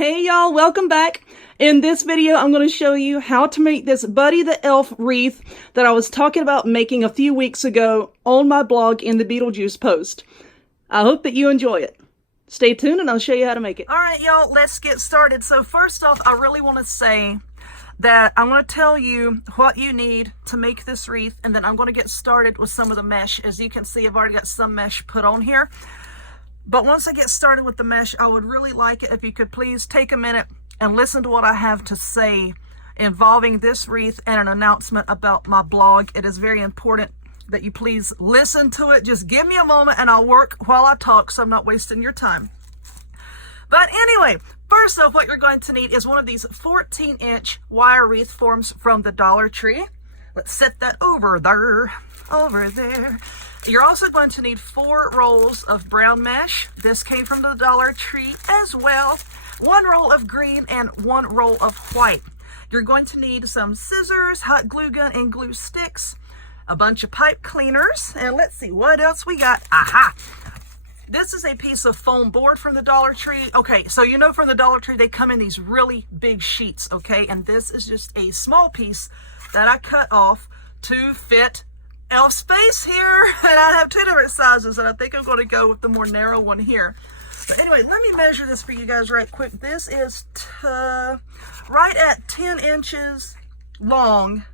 Hey y'all, welcome back. In this video, I'm going to show you how to make this Buddy the Elf wreath that I was talking about making a few weeks ago on my blog in the Beetlejuice post. I hope that you enjoy it. Stay tuned and I'll show you how to make it. Alright y'all, let's get started. So first off, I really want to say that I'm going to tell you what you need to make this wreath, and then I'm going to get started with some of the mesh. As you can see, I've already got some mesh put on here. But once I get started with the mesh, I would really like it if you could please take a minute and listen to what I have to say involving this wreath and an announcement about my blog. It is very important that you please listen to it. Just give me a moment and I'll work while I talk so I'm not wasting your time. But anyway, first off, what you're going to need is one of these 14-inch wire wreath forms from the Dollar Tree. Let's set that over there. You're also going to need 4 rolls of brown mesh. This came from the Dollar Tree as well. 1 roll of green and 1 roll of white. You're going to need some scissors, hot glue gun, and glue sticks, a bunch of pipe cleaners, and let's see what else we got. Aha! This is a piece of foam board from the Dollar Tree. Okay, so you know from the Dollar Tree, they come in these really big sheets, okay? And this is just a small piece that I cut off to fit Elf's face here. And I have 2 different sizes, and I think I'm going to go with the more narrow one here. But anyway, let me measure this for you guys right quick. This is right at 10 inches long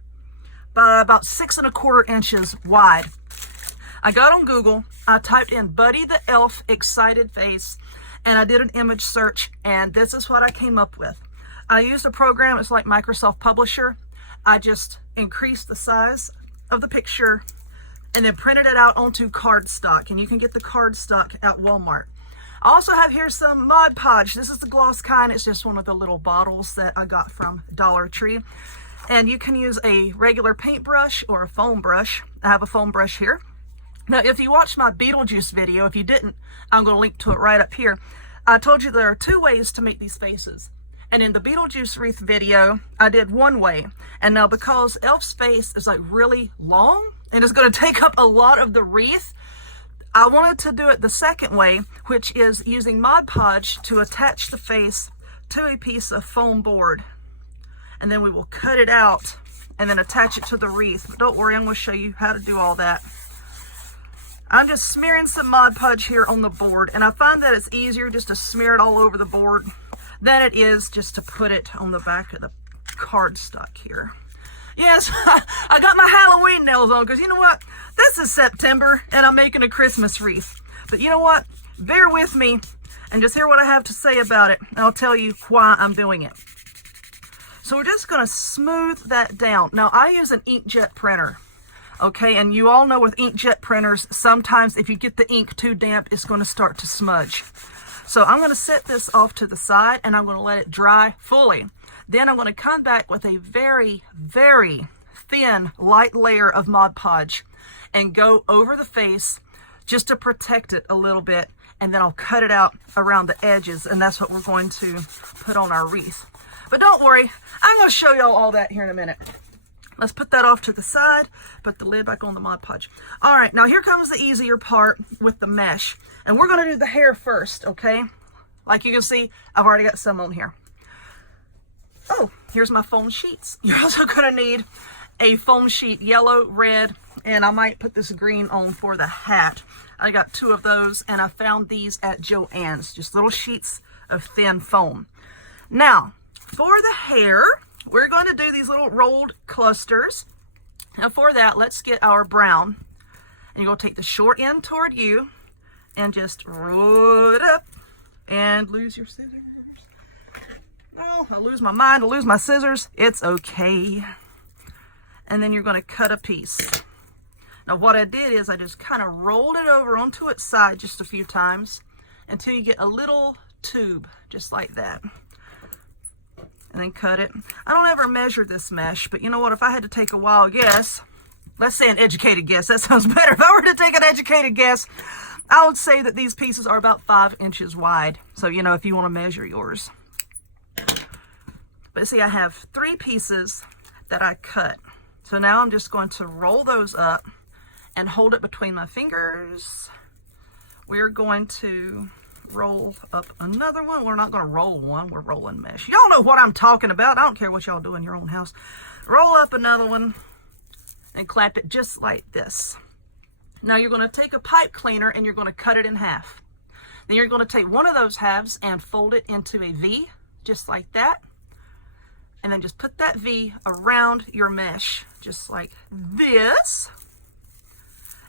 by about 6 1/4 inches wide. I got on Google, I typed in Buddy the Elf excited face, and I did an image search, and this is what I came up with. I used a program, it's like Microsoft Publisher. I just increased the size of the picture and then printed it out onto cardstock, and you can get the cardstock at Walmart. I also have here some Mod Podge. This is the gloss kind. It's just one of the little bottles that I got from Dollar Tree. And you can use a regular paintbrush or a foam brush. I have a foam brush here. Now, if you watched my Beetlejuice video, if you didn't, I'm going to link to it right up here. I told you there are 2 ways to make these faces. And in the Beetlejuice wreath video, I did 1 way. And now because Elf's face is like really long and it's going to take up a lot of the wreath, I wanted to do it the second way, which is using Mod Podge to attach the face to a piece of foam board. And then we will cut it out and then attach it to the wreath. But don't worry, I'm going to show you how to do all that. I'm just smearing some Mod Podge here on the board, and I find that it's easier just to smear it all over the board than it is just to put it on the back of the cardstock here. Yes, I got my Halloween nails on because you know what? This is September and I'm making a Christmas wreath. But you know what? Bear with me and just hear what I have to say about it, and I'll tell you why I'm doing it. So we're just going to smooth that down. Now, I use an inkjet printer. Okay, and you all know with inkjet printers, sometimes if you get the ink too damp, it's going to start to smudge. So I'm going to set this off to the side and I'm going to let it dry fully. Then I'm going to come back with a very, very thin, light layer of Mod Podge and go over the face just to protect it a little bit. And then I'll cut it out around the edges, and that's what we're going to put on our wreath. But don't worry, I'm going to show y'all all that here in a minute. Let's put that off to the side, put the lid back on the Mod Podge. All right, now here comes the easier part with the mesh. And we're going to do the hair first, okay? Like you can see, I've already got some on here. Oh, here's my foam sheets. You're also going to need a foam sheet, yellow, red, and I might put this green on for the hat. I got 2 of those, and I found these at Joann's, just little sheets of thin foam. Now, for the hair, we're going to do these little rolled clusters. Now for that, let's get our brown. And you're going to take the short end toward you and just roll it up and lose your scissors. Oh, I lose my mind, I lose my scissors. It's okay. And then you're going to cut a piece. Now what I did is I just kind of rolled it over onto its side just a few times until you get a little tube, just like that. And then cut it. I don't ever measure this mesh, but you know what? If I had to take a wild guess, let's say an educated guess, that sounds better. If I were to take an educated guess, I would say that these pieces are about 5 inches wide. So, you know, if you want to measure yours. But see, I have 3 pieces that I cut. So now I'm just going to roll those up and hold it between my fingers. We're going to roll up another one. We're not going to roll one, we're rolling mesh. Y'all know what I'm talking about. I don't care what y'all do in your own house. Roll up another one and clap it just like this. Now you're going to take a pipe cleaner and you're going to cut it in half. Then you're going to take one of those halves and fold it into a V, just like that. And then just put that V around your mesh, just like this.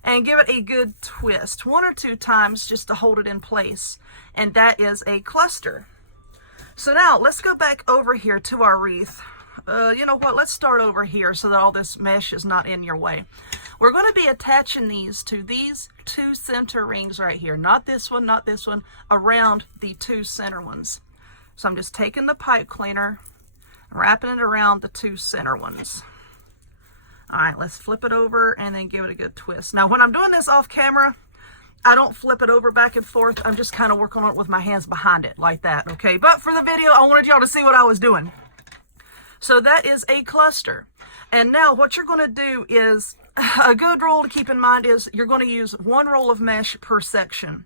And give it a good twist, 1 or 2 times just to hold it in place. And that is a cluster. So now let's go back over here to our wreath. You know what, let's start over here so that all this mesh is not in your way. We're going to be attaching these to these 2 center rings right here. Not this one, around the 2 center ones. So I'm just taking the pipe cleaner, wrapping it around the 2 center ones. All right, let's flip it over and then give it a good twist. Now, when I'm doing this off camera, I don't flip it over back and forth. I'm just kind of working on it with my hands behind it like that, okay? But for the video, I wanted y'all to see what I was doing. So that is a cluster. And now what you're going to do is, a good rule to keep in mind is you're going to use 1 roll of mesh per section.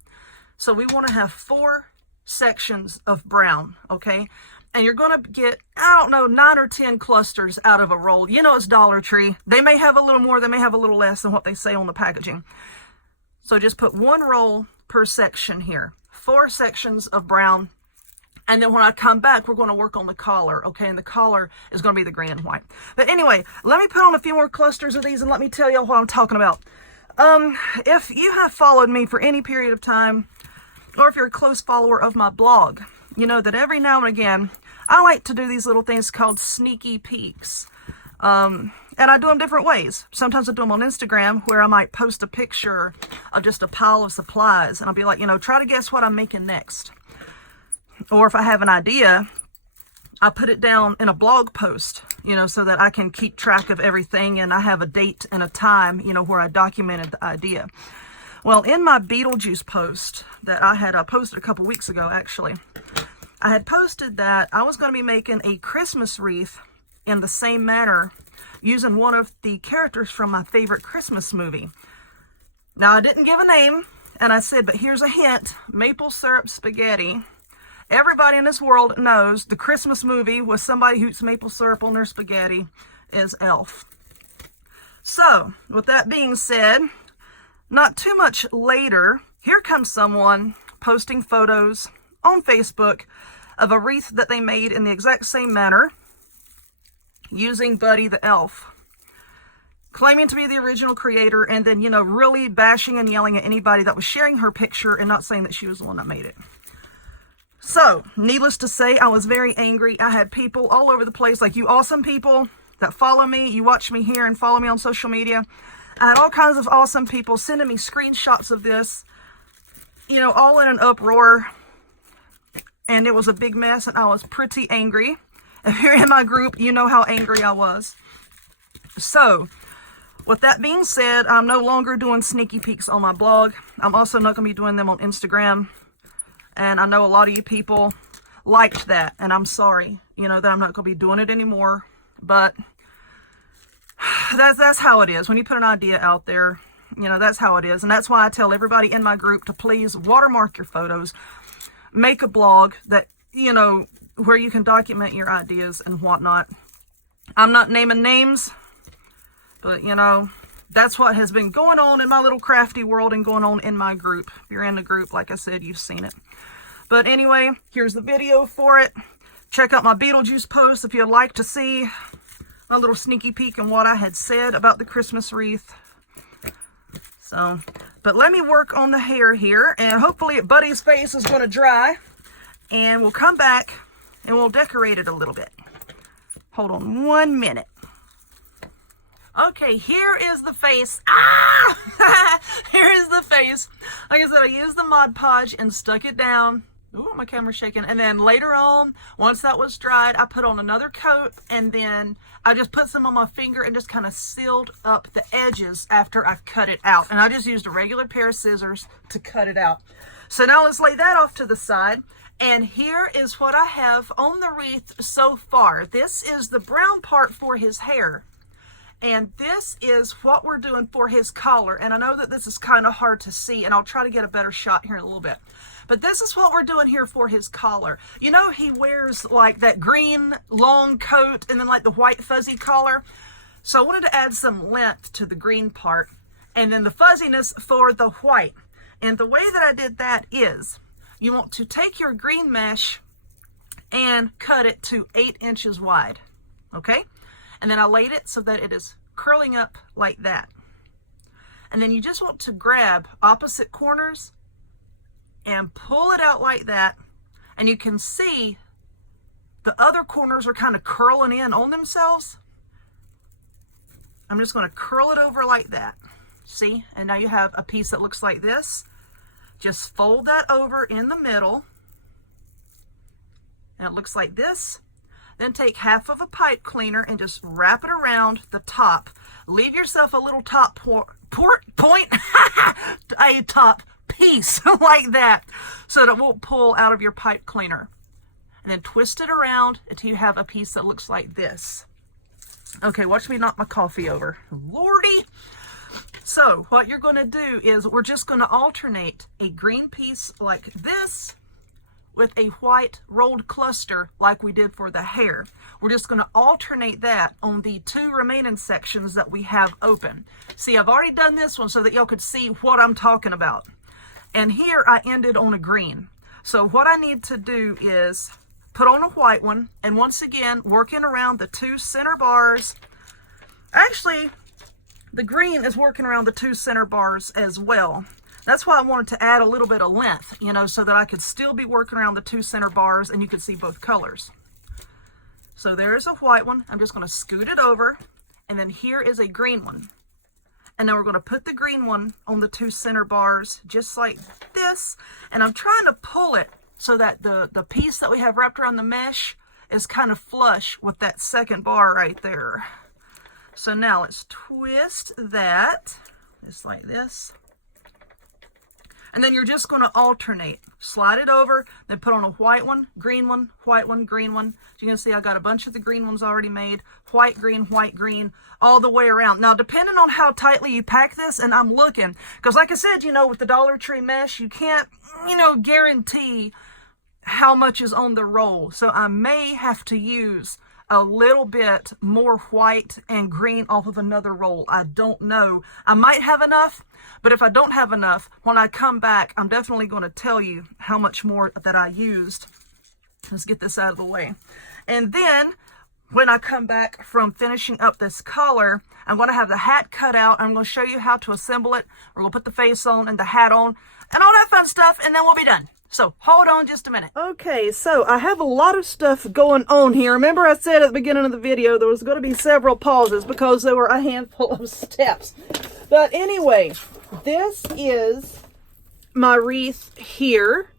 So we want to have 4 sections of brown, okay? And you're going to get, I don't know, 9 or 10 clusters out of a roll. You know, it's Dollar Tree. They may have a little more, they may have a little less than what they say on the packaging. So just put 1 roll per section here. 4 sections of brown. And then when I come back, we're going to work on the collar, okay? And the collar is going to be the gray and white. But anyway, let me put on a few more clusters of these and let me tell you what I'm talking about. If you have followed me for any period of time, or if you're a close follower of my blog, you know that every now and again, I like to do these little things called sneaky peeks. And I do them different ways. Sometimes I do them on Instagram where I might post a picture of just a pile of supplies and I'll be like, you know, try to guess what I'm making next. Or if I have an idea, I put it down in a blog post, you know, so that I can keep track of everything and I have a date and a time, you know, where I documented the idea. Well, in my Beetlejuice post that I had posted a couple weeks ago, actually, I had posted that I was going to be making a Christmas wreath in the same manner using one of the characters from my favorite Christmas movie. Now, I didn't give a name, and I said, but here's a hint, maple syrup spaghetti. Everybody in this world knows the Christmas movie with somebody who puts maple syrup on their spaghetti is Elf. So, with that being said, not too much later, here comes someone posting photos on Facebook of a wreath that they made in the exact same manner using Buddy the Elf, claiming to be the original creator and then, you know, really bashing and yelling at anybody that was sharing her picture and not saying that she was the one that made it. So, needless to say, I was very angry. I had people all over the place, like you awesome people that follow me, you watch me here and follow me on social media. I had all kinds of awesome people sending me screenshots of this, you know, all in an uproar. And it was a big mess, and I was pretty angry. If you're in my group, you know how angry I was. So, with that being said, I'm no longer doing sneaky peeks on my blog. I'm also not going to be doing them on Instagram. And I know a lot of you people liked that, and I'm sorry, you know, that I'm not going to be doing it anymore. But that's how it is. When you put an idea out there, you know, that's how it is. And that's why I tell everybody in my group to please watermark your photos. Make a blog that, you know, where you can document your ideas and whatnot. I'm not naming names, but, you know, that's what has been going on in my little crafty world and going on in my group. If you're in the group, like I said, you've seen it. But anyway, here's the video for it. Check out my Beetlejuice post if you'd like to see my little sneaky peek and what I had said about the Christmas wreath. So, but let me work on the hair here, and hopefully Buddy's face is going to dry, and we'll come back and we'll decorate it a little bit. Hold on 1 minute. Okay, here is the face. Ah! Here is the face. Like I said, I used the Mod Podge and stuck it down. Ooh, my camera's shaking. And then later on, once that was dried, I put on another coat, and then I just put some on my finger and just kind of sealed up the edges after I cut it out. And I just used a regular pair of scissors to cut it out. So now let's lay that off to the side. And here is what I have on the wreath so far. This is the brown part for his hair. And this is what we're doing for his collar. And I know that this is kind of hard to see, and I'll try to get a better shot here in a little bit. But this is what we're doing here for his collar. You know, he wears like that green long coat and then like the white fuzzy collar. So I wanted to add some length to the green part and then the fuzziness for the white. And the way that I did that is you want to take your green mesh and cut it to 8 inches wide. Okay? And then I laid it so that it is curling up like that. And then you just want to grab opposite corners and pull it out like that. And you can see the other corners are kind of curling in on themselves. I'm just going to curl it over like that. See? And now you have a piece that looks like this. Just fold that over in the middle. And it looks like this. Then take half of a pipe cleaner and just wrap it around the top. Leave yourself a little top point, a top piece like that, so that it won't pull out of your pipe cleaner. And then twist it around until you have a piece that looks like this. Okay, watch me knock my coffee over. Lordy! So what you're going to do is we're just going to alternate a green piece like this with a white rolled cluster like we did for the hair. We're just going to alternate that on the 2 remaining sections that we have open. See, I've already done this one so that y'all could see what I'm talking about. And here I ended on a green. So what I need to do is put on a white one, and once again, working around the 2 center bars. Actually, the green is working around the 2 center bars as well. That's why I wanted to add a little bit of length, you know, so that I could still be working around the 2 center bars and you could see both colors. So there's a white one. I'm just going to scoot it over, and then here is a green one. And then we're going to put the green one on the 2 center bars just like this. And I'm trying to pull it so that the piece that we have wrapped around the mesh is kind of flush with that second bar right there. So now let's twist that just like this. And then you're just going to alternate. Slide it over, then put on a white one, green one, white one, green one. So you can see I got a bunch of the green ones already made. White, green, all the way around. Now, depending on how tightly you pack this, and I'm looking, because like I said, you know, with the Dollar Tree mesh, you can't, you know, guarantee how much is on the roll. So I may have to use a little bit more white and green off of another roll. I don't know. I might have enough, but if I don't have enough, when I come back, I'm definitely going to tell you how much more that I used. Let's get this out of the way. And then when I come back from finishing up this collar, I'm going to have the hat cut out. I'm going to show you how to assemble it. We're going to put the face on and the hat on and all that fun stuff, and then we'll be done. So hold on just a minute. Okay, so I have a lot of stuff going on here. Remember I said at the beginning of the video there was going to be several pauses because there were a handful of steps. But anyway, this is my wreath here.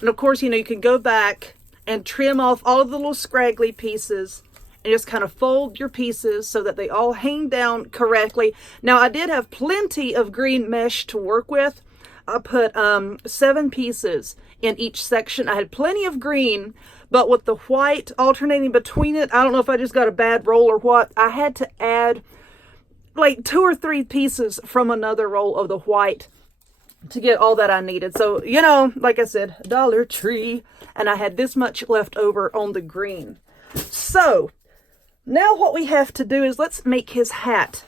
And of course, you know, you can go back and trim off all of the little scraggly pieces and just kind of fold your pieces so that they all hang down correctly. Now, I did have plenty of green mesh to work with. I put 7 pieces in each section. I had plenty of green, but with the white alternating between it, I don't know if I just got a bad roll or what, I had to add like 2 or 3 pieces from another roll of the white to get all that I needed. So, you know, like I said, Dollar Tree, and I had this much left over on the green. So, now what we have to do is let's make his hat.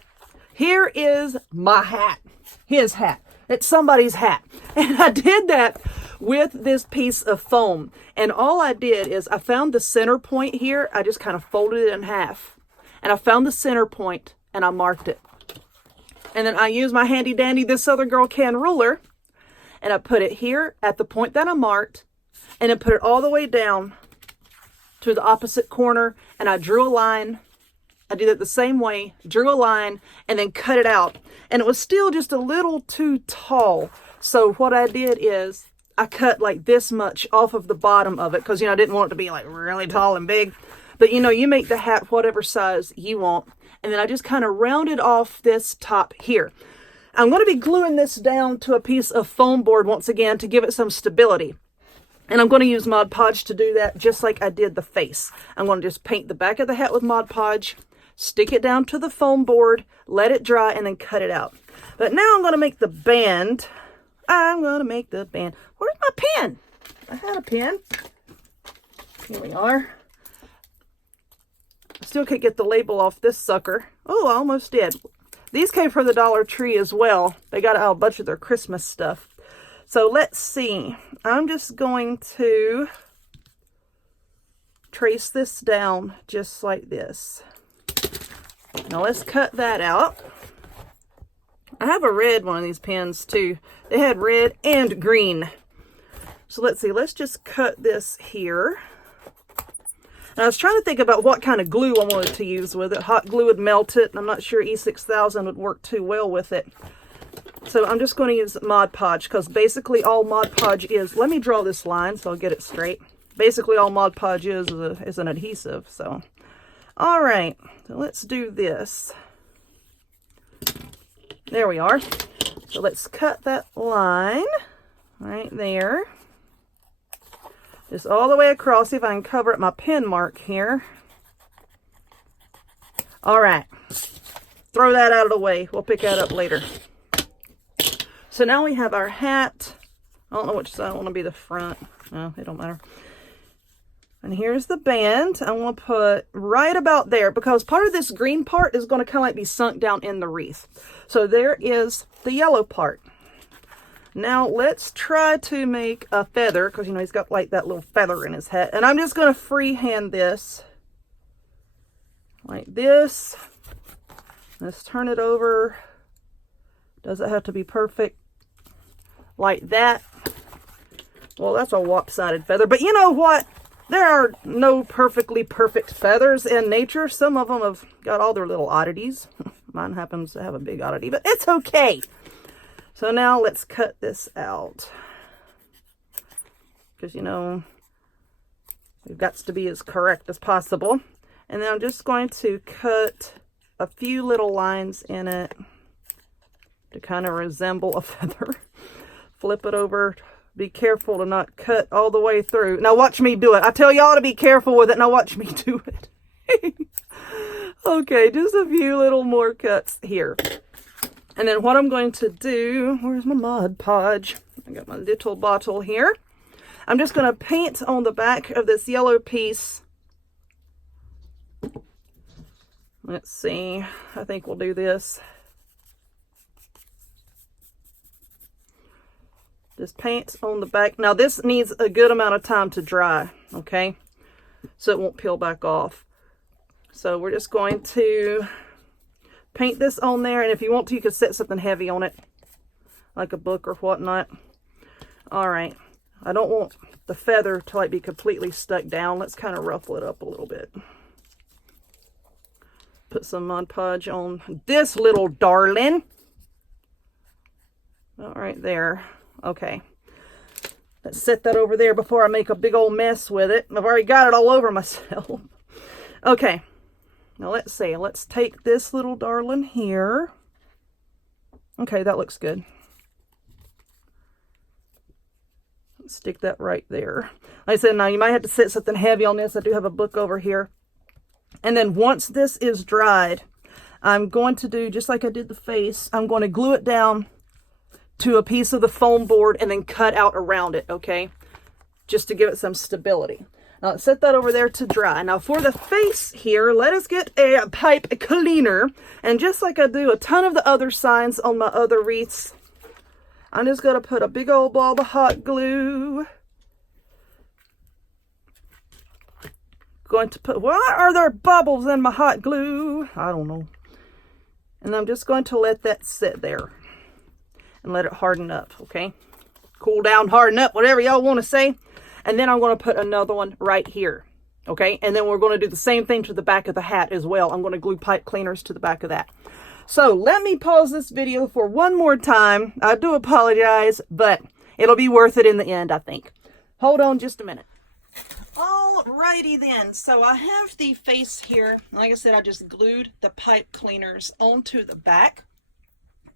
Here is my hat. His hat. It's somebody's hat. And I did that with this piece of foam. And all I did is I found the center point here. I just kind of folded it in half. And I found the center point and I marked it. And then I used my handy dandy This Southern Girl Can ruler. And I put it here at the point that I marked. And then put it all the way down to the opposite corner. And I drew a line. I did it the same way, drew a line, and then cut it out. And it was still just a little too tall. So what I did is I cut like this much off of the bottom of it because, you know, I didn't want it to be like really tall and big. But, you know, you make the hat whatever size you want. And then I just kind of rounded off this top here. I'm going to be gluing this down to a piece of foam board once again to give it some stability. And I'm going to use Mod Podge to do that just like I did the face. I'm going to just paint the back of the hat with Mod Podge. stick it down to the foam board, let it dry, and then cut it out. But now I'm going to make the band. I'm going to make the band. Where's my pen? I had a pen. Here we are. Still can't get the label off this sucker. Oh, I almost did. These came from the Dollar Tree as well. They got out a bunch of their Christmas stuff. So let's see. I'm just going to trace this down just like this. Now let's cut that out. I have a red one of these pens too. They had red and green. So let's see. Let's just cut this here. And I was trying to think about what kind of glue I wanted to use with it. Hot glue would melt it, and I'm not sure E6000 would work too well with it. So I'm just going to use Mod Podge, because basically all Mod Podge is, let me draw this line so I'll get it straight. Basically all Mod Podge is an adhesive. So, all right, so let's do this. There we are. So let's cut that line right there. Just all the way across. See if I can cover up my pen mark here. All right. Throw that out of the way. We'll pick that up later. So now we have our hat. I don't know which side I want to be the front. No, it don't matter. And here's the band. I want to put right about there, because part of this green part is going to kind of like be sunk down in the wreath. So there is the yellow part. Now let's try to make a feather, because you know he's got like that little feather in his hat. And I'm just going to freehand this like this. Let's turn it over. Does it have to be perfect? Like that. Well, that's a lopsided feather. But you know what? There are no perfectly perfect feathers in nature. Some of them have got all their little oddities. Mine happens to have a big oddity, but it's okay. So now let's cut this out. Because, you know, we've got to be as correct as possible. And then I'm just going to cut a few little lines in it to kind of resemble a feather. Flip it over. Be careful to not cut all the way through. Now watch me do it. I tell y'all to be careful with it. Now watch me do it. Okay, just a few little more cuts here. And then what I'm going to do, where's my Mod Podge? I got my little bottle here. I'm just going to paint on the back of this yellow piece. Let's see. I think we'll do this. Just paint on the back. Now this needs a good amount of time to dry, okay? So it won't peel back off. So we're just going to paint this on there, and if you want to, you could set something heavy on it, like a book or whatnot. All right. I don't want the feather to like be completely stuck down. Let's kind of ruffle it up a little bit. Put some Mod Podge on this little darling. All right, there. Okay, let's set that over there before I make a big old mess with it. I've already got it all over myself. Okay, now let's see. Let's take this little darling here. Okay, that looks good. Let's stick that right there. Like I said, now you might have to set something heavy on this. I do have a book over here. And then once this is dried, I'm going to do just like I did the face. I'm going to glue it down to a piece of the foam board and then cut out around it, okay? Just to give it some stability. Now let's set that over there to dry. Now for the face here, let us get a pipe cleaner. And just like I do a ton of the other signs on my other wreaths, I'm just going to put a big old blob of hot glue. Going to put, why are there bubbles in my hot glue? I don't know. And I'm just going to let that sit there and let it harden up, okay? Cool down, harden up, whatever y'all want to say. And then I'm going to put another one right here, okay? And then we're going to do the same thing to the back of the hat as well. I'm going to glue pipe cleaners to the back of that. So let me pause this video for one more time. I do apologize, but it'll be worth it in the end, I think. Hold on just a minute. Alrighty then, so I have the face here. Like I said, I just glued the pipe cleaners onto the back.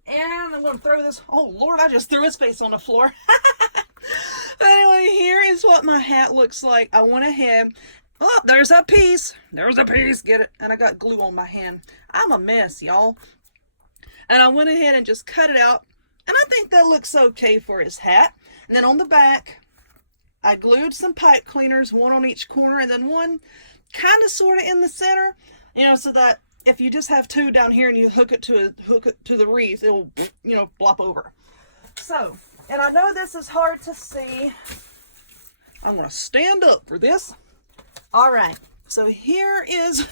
And I'm going to throw this, oh Lord, I just threw his face on the floor. But anyway, here is what my hat looks like. I went ahead, Oh, there's a piece. There's a piece. Get it? And I got glue on my hand. I'm a mess, y'all. And I went ahead and just cut it out. And I think that looks okay for his hat. And then on the back, I glued some pipe cleaners, one on each corner, and then one kind of sort of in the center, you know, so that if you just have two down here and you hook it to the wreath, it'll, you know, blop over. So, and I know this is hard to see. I'm going to stand up for this. All right. So here is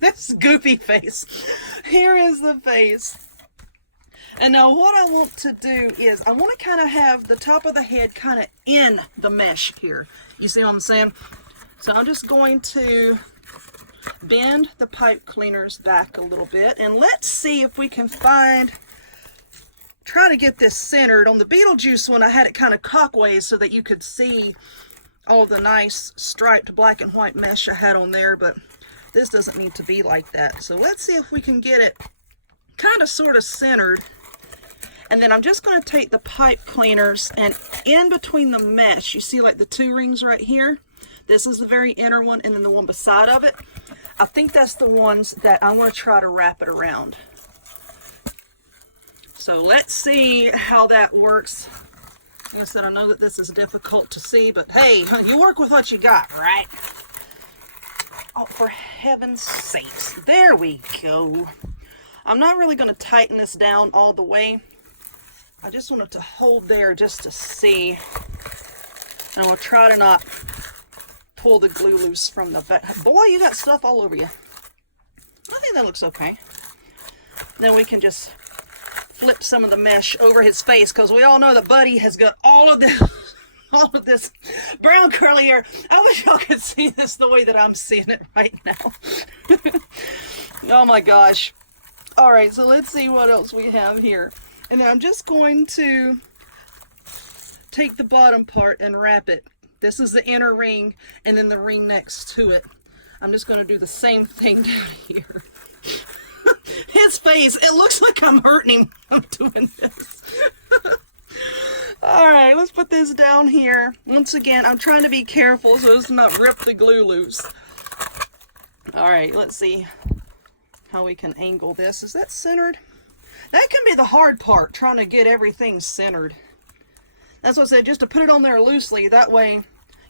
this goofy face. Here is the face. And now what I want to do is I want to kind of have the top of the head kind of in the mesh here. You see what I'm saying? So I'm just going to bend the pipe cleaners back a little bit, and let's see if we can try to get this centered. On the Beetlejuice one, I had it kind of cockways so that you could see all the nice striped black and white mesh I had on there, but this doesn't need to be like that. So let's see if we can get it kind of sort of centered. And then I'm just going to take the pipe cleaners, and in between the mesh, you see like the two rings right here? This is the very inner one, and then the one beside of it. I think that's the ones that I want to try to wrap it around. So let's see how that works. Like I said, I know that this is difficult to see, but hey, you work with what you got, right? Oh, for heaven's sakes. There we go. I'm not really going to tighten this down all the way. I just want it to hold there just to see. And we'll try to not pull the glue loose from the back. Boy, you got stuff all over you. I think that looks okay. Then we can just flip some of the mesh over his face, because we all know that Buddy has got all of this brown curly hair. I wish y'all could see this the way that I'm seeing it right now. Oh my gosh. All right, so let's see what else we have here. And then I'm just going to take the bottom part and wrap it. This is the inner ring, and then the ring next to it. I'm just going to do the same thing down here. His face, it looks like I'm hurting him when I'm doing this. All right, let's put this down here. Once again, I'm trying to be careful so as to not rip the glue loose. All right, let's see how we can angle this. Is that centered? That can be the hard part, trying to get everything centered. That's what I said, just to put it on there loosely. That way,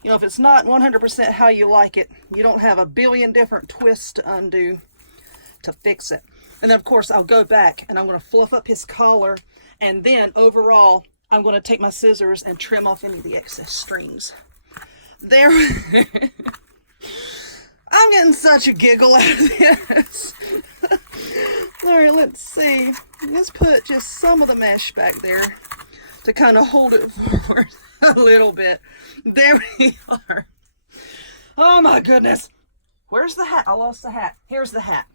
you know, if it's not 100% how you like it, you don't have a billion different twists to undo to fix it. And then, of course, I'll go back and I'm going to fluff up his collar. And then, overall, I'm going to take my scissors and trim off any of the excess strings. There. I'm getting such a giggle out of this. All right, let's see. Let's put just some of the mesh back there to kind of hold it forward a little bit. There we are. Oh my goodness. Where's the hat? I lost the hat. Here's the hat.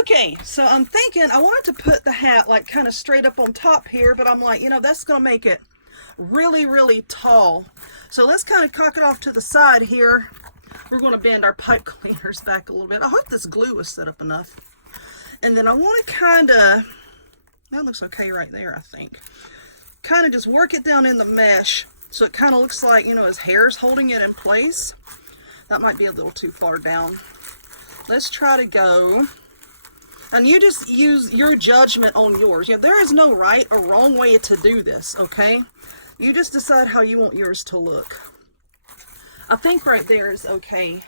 Okay, so I'm thinking I wanted to put the hat like kind of straight up on top here, but I'm like, you know, that's going to make it really, really tall. So let's kind of cock it off to the side here. We're going to bend our pipe cleaners back a little bit. I hope this glue is set up enough. And then I want to kind of, that looks okay right there, I think. Kind of just work it down in the mesh so it kind of looks like, you know, his hair's holding it in place. That might be a little too far down. Let's try to go. And you just use your judgment on yours. You know, there is no right or wrong way to do this, okay? You just decide how you want yours to look. I think right there is okay.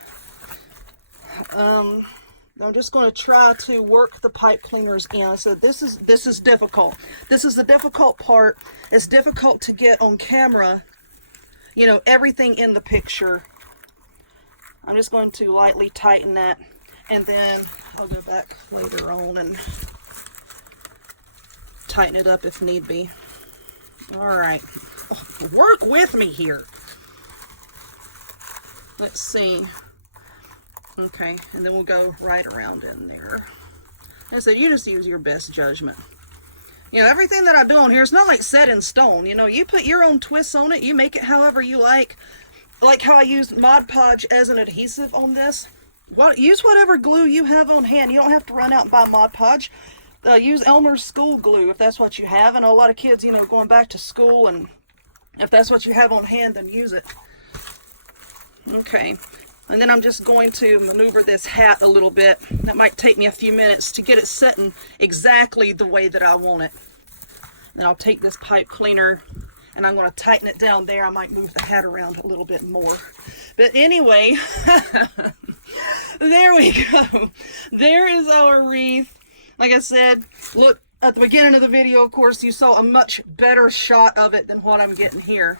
I'm just going to try to work the pipe cleaners in. So this is difficult. This is the difficult part. It's difficult to get on camera, you know, everything in the picture. I'm just going to lightly tighten that, and then I'll go back later on and tighten it up if need be. All right, work with me here. Let's see. Okay, and then we'll go right around in there. And so you just use your best judgment. You know, everything that I do on here is not like set in stone. You know, you put your own twists on it. You make it however you like. Like how I used Mod Podge as an adhesive on this. Use whatever glue you have on hand. You don't have to run out and buy Mod Podge. Use Elmer's school glue if that's what you have. And a lot of kids, you know, going back to school, and if that's what you have on hand, then use it. Okay, And then I'm just going to maneuver this hat a little bit. That might take me a few minutes to get it setting exactly the way that I want it. Then I'll take this pipe cleaner and I'm going to tighten it down there. I might move the hat around a little bit more. But anyway, there we go. There is our wreath. Like I said, look, at the beginning of the video, of course, you saw a much better shot of it than what I'm getting here.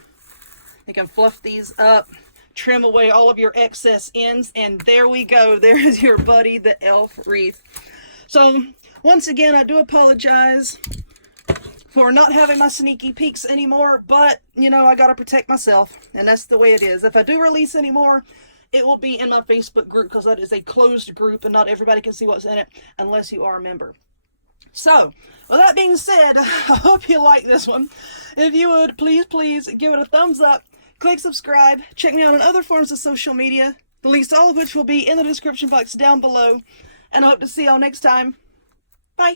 You can fluff these up, trim away all of your excess ends, and there we go. There is your Buddy the Elf wreath. So, once again, I do apologize for not having my sneaky peeks anymore, but, you know, I gotta protect myself, and that's the way it is. If I do release any more, it will be in my Facebook group, because that is a closed group, and not everybody can see what's in it unless you are a member. So, with that being said, I hope you like this one. If you would, please give it a thumbs up, click subscribe, check me out on other forms of social media, the links to all of which will be in the description box down below, and I hope to see y'all next time. Bye!